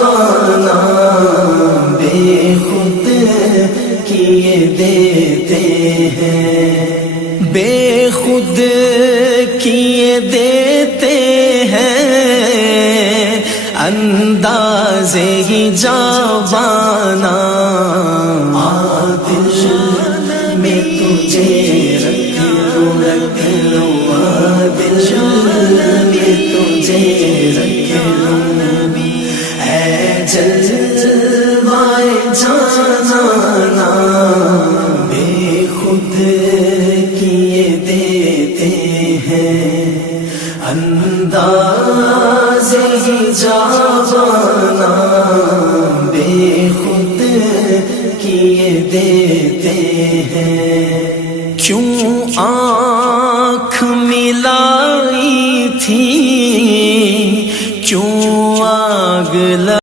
جاوانا بے خود کیے دیتے ہیں، بے خود کیے دیتے ہیں، اندازے ہی جاوانا دل میں تجھے رکھ لوں دل میں تجھے رکھ لوں، اے جلوائے جانانا بے خود کیے دیتے ہیں، اندازے ہی جاوانا بے خود کیے دیتے ہیں، کیوں